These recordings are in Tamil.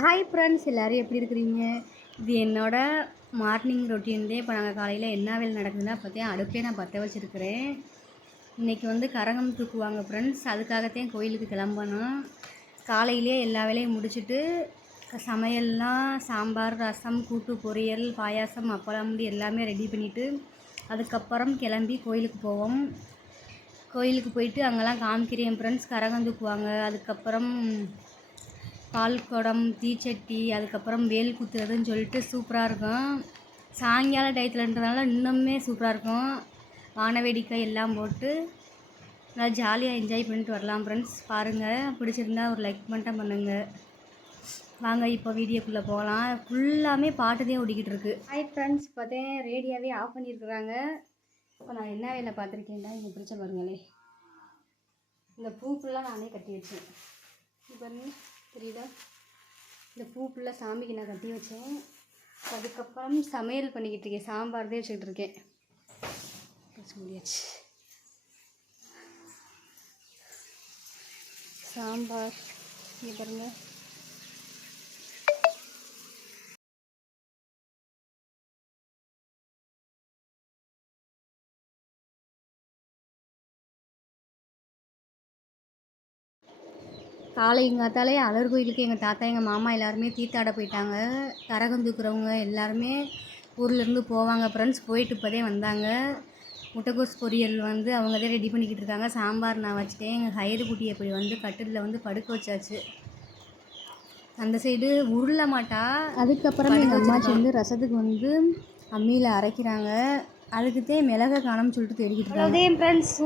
ஹாய் ஃப்ரெண்ட்ஸ், எல்லோரும் எப்படி இருக்கிறீங்க? இது என்னோட மார்னிங் ரொட்டீன்தே. இப்போ நாங்கள் காலையில் என்ன வேலை நடக்குதுன்னா பார்த்தேன், அடுப்பே நான் பற்ற வச்சுருக்கிறேன். இன்றைக்கி வந்து கரகம் தூக்குவாங்க ஃப்ரெண்ட்ஸ், அதுக்காகத்தான் கோயிலுக்கு கிளம்பணும். காலையிலே எல்லா வேலையும் முடிச்சுட்டு சமையல்லாம் சாம்பார், ரசம், கூட்டு, பொரியல், பாயாசம், அப்பளம் எல்லாமே ரெடி பண்ணிவிட்டு அதுக்கப்புறம் கிளம்பி கோயிலுக்கு போவோம். கோயிலுக்கு போயிட்டு அங்கெல்லாம் காமிக்கிறேன் ஃப்ரெண்ட்ஸ். கரகம் தூக்குவாங்க, அதுக்கப்புறம் பால் குடம், தீச்சட்டி, அதுக்கப்புறம் வேல் குத்துறதுன்னு சொல்லிட்டு சூப்பராக இருக்கும். சாயங்கால டயத்துலன்றதுனால இன்னுமே சூப்பராக இருக்கும். வானவேடிக்கை எல்லாம் போட்டு நல்லா ஜாலியாக என்ஜாய் பண்ணிட்டு வரலாம் ஃப்ரெண்ட்ஸ். பாருங்கள், பிடிச்சிருந்தா ஒரு லைக் மட்டும் பண்ணுங்கள். வாங்க இப்போ வீடியோக்குள்ளே போகலாம். ஃபுல்லாமே பாட்டு தான் ஓடிக்கிட்டு இருக்கு. ஹாய் ஃப்ரெண்ட்ஸ், பார்த்தேன் ரேடியோவே ஆஃப் பண்ணியிருக்கிறாங்க. இப்போ நான் என்ன வேலை பார்த்துருக்கேன்டா, இங்கே பிடிச்ச பாருங்களே. இந்த பூ ஃபுல்லாக நானே கட்டி வச்சேன். இப்போ தெரியுதா? இந்த பூ ஃபுல்லாக சாமிக்கு நான் கட்டி வச்சேன். அதுக்கப்புறம் சமையல் பண்ணிக்கிட்டு இருக்கேன். சாம்பார் தான் வச்சுக்கிட்டு இருக்கேன். முடியாச்சு. சாம்பார் இங்கே பாருங்கள். காலைங்காத்தாலே அலர் கோயிலுக்கு எங்கள் தாத்தா, எங்கள் மாமா எல்லாருமே தீர்த்தாட போயிட்டாங்க. கரகம் தூக்குறவங்க எல்லாருமே ஊர்லேருந்து போவாங்க ஃப்ரெண்ட்ஸ். போயிட்டு இப்போதே வந்தாங்க. முட்டைக்கோஸ் பொரியல் வந்து அவங்க தான் ரெடி பண்ணிக்கிட்டு இருக்காங்க. சாம்பார் நான் வச்சுட்டேன். எங்கள் ஹைரு குட்டியை போய் வந்து கட்டிலில் வந்து படுக்க வச்சாச்சு. அந்த சைடு உருள மாட்டா. அதுக்கப்புறம் எங்கள் அம்மாச்சி வந்து ரசத்துக்கு வந்து அம்மியில் அரைக்கிறாங்க. அதுக்குத்தான் மிளகை காணோம்னு சொல்லிட்டு தேடிக்கிட்டு இருக்காங்க. அதே ஃப்ரெண்ட்ஸ்,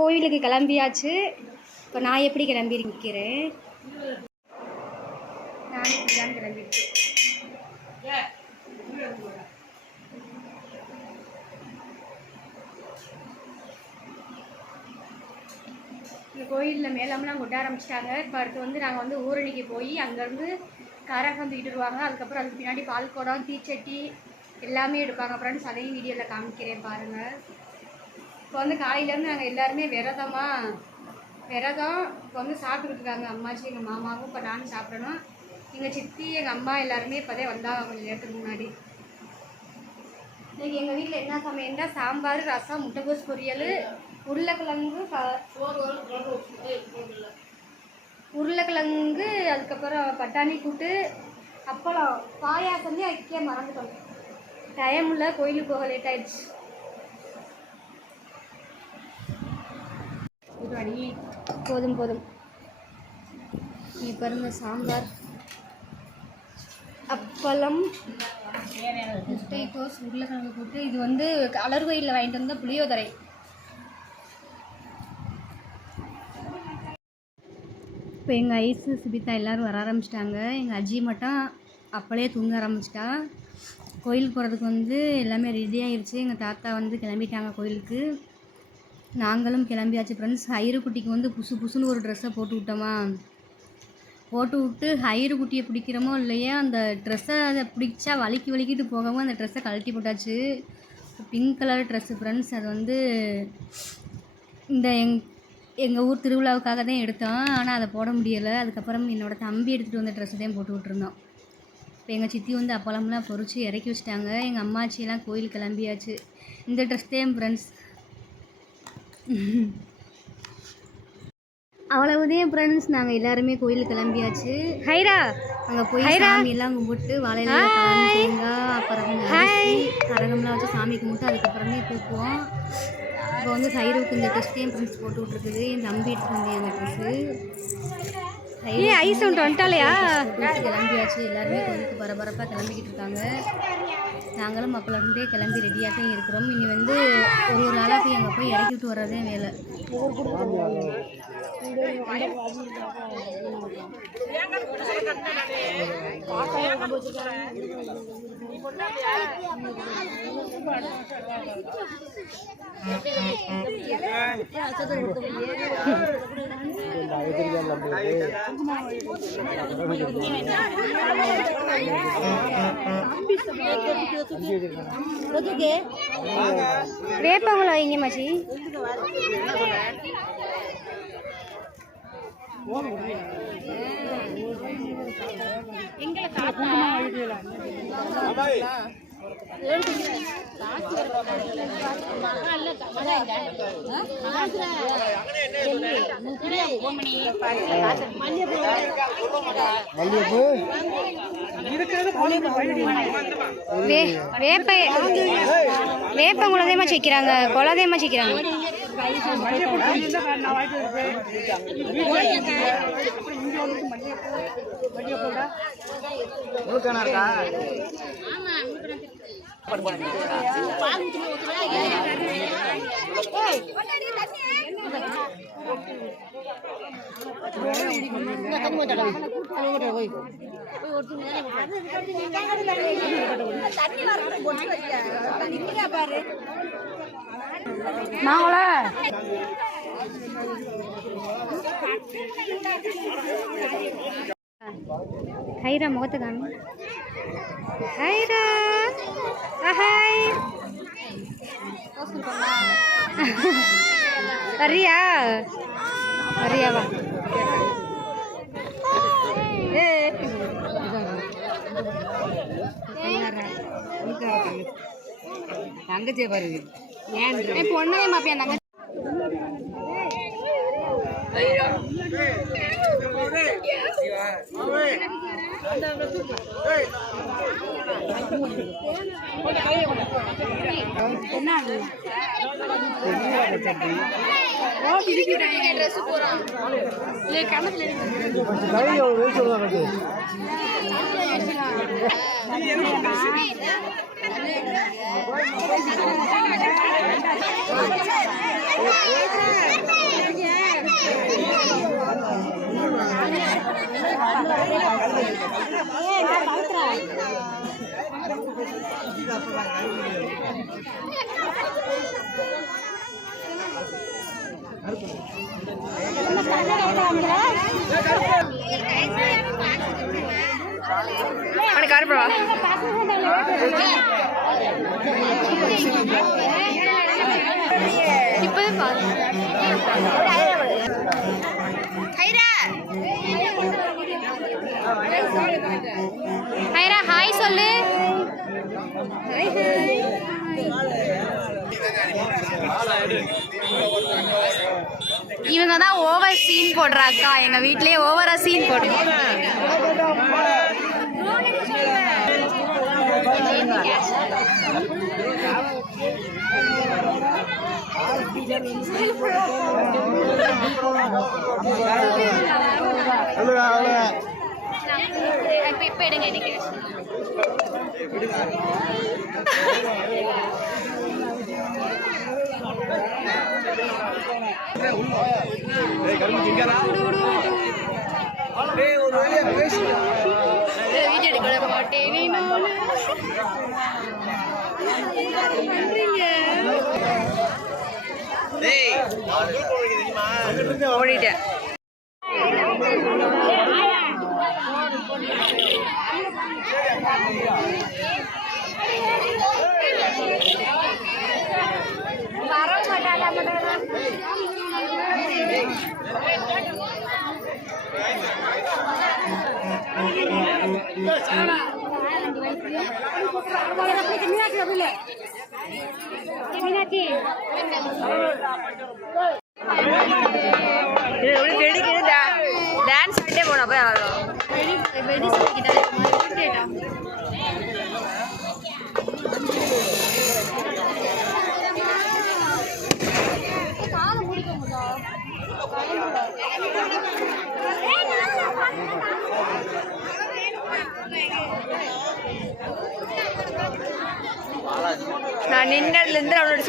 கோயிலுக்கு கிளம்பியாச்சு. இப்போ நான் எப்படி கிளம்பி நிற்கிறேன், நான் இப்படி தான் கிளம்பியிருக்கேன். இந்த கோயிலில் மேலம்லாம் கொட்ட ஆரம்பிச்சிட்டாங்க. இப்போ அடுத்து வந்து நாங்கள் வந்து ஊரணிக்கு போய் அங்கேருந்து கரகம் தூக்கிட்டு வருவாங்க. அதுக்கப்புறம் அதுக்கு பின்னாடி பால் குடம், தீச்சட்டி எல்லாமே எடுப்பாங்க ஃப்ரெண்ட்ஸ். அதையும் வீடியோவில் காமிக்கிறேன் பாருங்கள். இப்போ வந்து காலையிலேருந்து நாங்கள் எல்லாருமே விரதம் இப்போ வந்து சாப்பிட்டுருக்காங்க. அம்மாச்சி, எங்கள் மாமாவும், இப்போ நானும் சாப்பிடணும். எங்கள் சித்தி, எங்கள் அம்மா எல்லாருமே இப்போதே வந்தாங்க கொஞ்சம் நேரத்துக்கு முன்னாடி. இன்றைக்கி எங்கள் வீட்டில் என்ன சமையல்னா சாம்பார், ரசம், முட்டைக்கோஸ் பொரியல், உருளைக்கிழங்கு, அதுக்கப்புறம் பட்டாணி கூட்டு, அப்பளம், பாயாசமே வைக்க மறந்துட்டோம். டைம் இல்லை, கோயிலுக்கு போக லேட் ஆயிடுச்சு. போதும். நீ பாருங்க, சாம்பார், அப்பளம், முட்டைக்கோஸ், உருளைக்கிழங்கு போட்டு. இது வந்து அலர் கோயிலில் வாங்கிட்டு வந்த புளியோதரை. இப்போ எங்கள் ஐஸு, சுபிதா எல்லோரும் வர ஆரம்பிச்சிட்டாங்க. எங்கள் அஜி மட்டும் அப்பளே தூங்க ஆரம்பிச்சிட்டா. கோயிலுக்கு போகிறதுக்கு வந்து எல்லாமே ரெடி ஆகிடுச்சு. எங்கள் தாத்தா வந்து கிளம்பிட்டாங்க கோயிலுக்கு. நாங்களும் கிளம்பியாச்சு ஃப்ரெண்ட்ஸ். ஹைரு குட்டிக்கு வந்து புதுசுன்னு ஒரு ட்ரெஸ்ஸை போட்டு விட்டோமா. போட்டு விட்டு ஹைரு குட்டியை பிடிக்கிறோமோ இல்லையா, அந்த ட்ரெஸ்ஸை அதை பிடிச்சா வலிக்கிட்டு போகவும் அந்த ட்ரெஸ்ஸை கழட்டி போட்டாச்சு. Pink colour dress friends. அது வந்து இந்த எங்கள் ஊர் திருவிழாவுக்காக தான் எடுத்தோம். ஆனால் அதை போட முடியலை. அதுக்கப்புறம் என்னோடய தம்பி எடுத்துகிட்டு வந்த ட்ரெஸ்ஸை தான் போட்டு விட்டுருந்தோம். இப்போ எங்கள் சித்தி வந்து அப்பளம்லாம் பொறிச்சு இறக்கி வச்சிட்டாங்க. எங்கள் அம்மாச்சியெல்லாம் கோயில் கிளம்பியாச்சு. இந்த ட்ரெஸ் தான் ஃப்ரெண்ட்ஸ். அவ்வளவுதான் ஃப்ரெண்ட்ஸ், நாங்கள் எல்லாருமே கோயிலுக்கு கிளம்பியாச்சு. ஹைரா அங்கே போய் சாமியெல்லாம் கும்பிட்டு வாழையில தேங்காய், அப்புறம் கரகம்லாம் வச்சு சாமி கும்பிட்டு அதுக்கப்புறமே தூக்குவோம். இப்போ வந்து ஹைரோக்கு இந்த ட்ரெஸ்ஸையும் ஃப்ரெண்ட்ஸ் போட்டு விட்ருக்குது. என் தம்பி எடுத்துகிட்டு வந்தேன் அந்த ட்ரெஸ்ஸு. ஐஸ் ஒன்று வந்துட்டாலையா கிளம்பியாச்சு. எல்லாருமே கோயிலுக்கு பரபரப்பாக கிளம்பிக்கிட்டு இருக்காங்க. நாங்களும் அப்போலேருந்தே கிளம்பி ரெடியாக தான் இருக்கிறோம். இனி வந்து ஒரு நாளாக போய் அங்கே போய் இறக்கி விட்டு வர்றதே வேலை. வேப்பங்குளம் வைங்க மாச்சி. எங்க வேப்பங்குளதேமா சேர்க்கிறாங்க, குலதேமா சேர்க்கிறாங்க. ஹைரா முகத்தை காமி. ஹைரா ஹாய் வரியா வரியாவா? தங்கச்சியை பாருங்க ஏன் பொண்ணே மாப்பியா தங்கச்சி. ஹைரா ஹாய் சொல்லு. இவங்க தான் ஓவர் சீன் போடுறாக்கா, எங்க வீட்லயே ஓவரா சீன் போடுறோம். இப்ப எடுங்க எனக்கு வீடியோ எடுக்க மாட்டேன். ஓடிட்டேன். டான்ஸ் ஆடிட்டே போனா போய் நான் நின்னதுல இருந்து அவனோட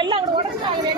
எல்லாம் உடச்சுட்டாங்க.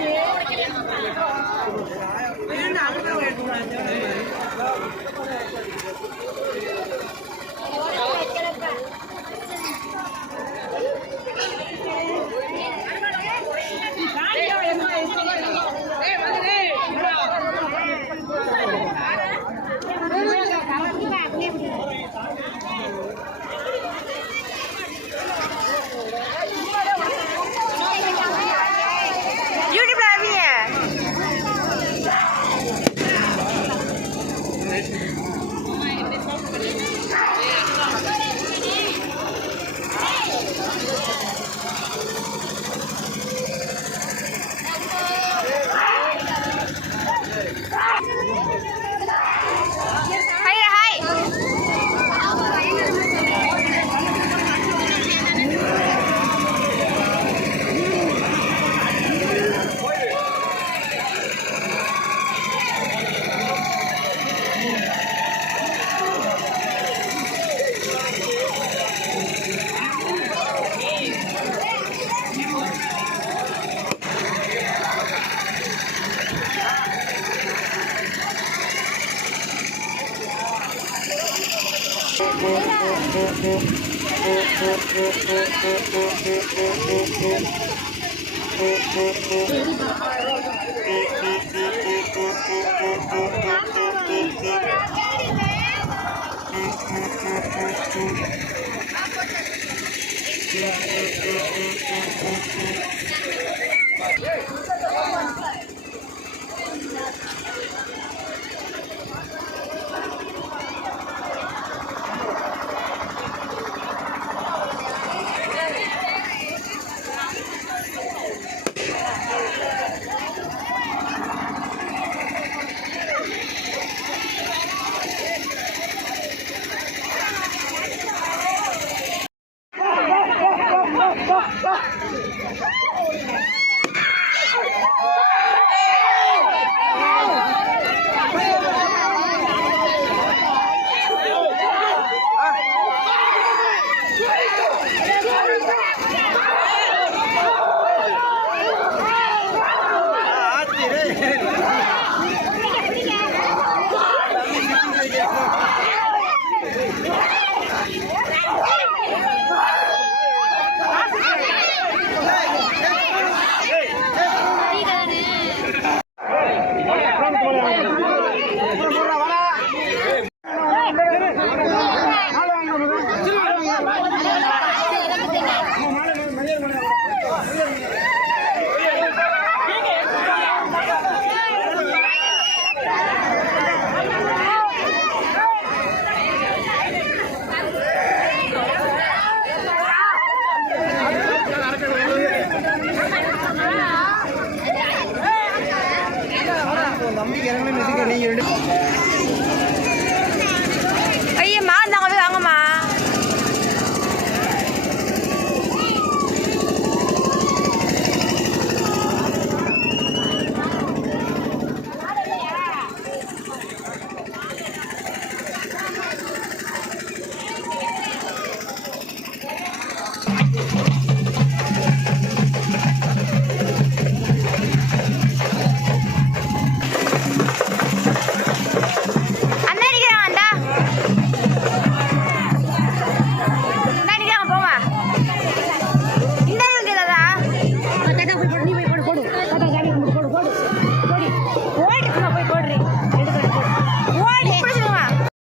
நம்பிக்கை இறங்கணும் நீங்க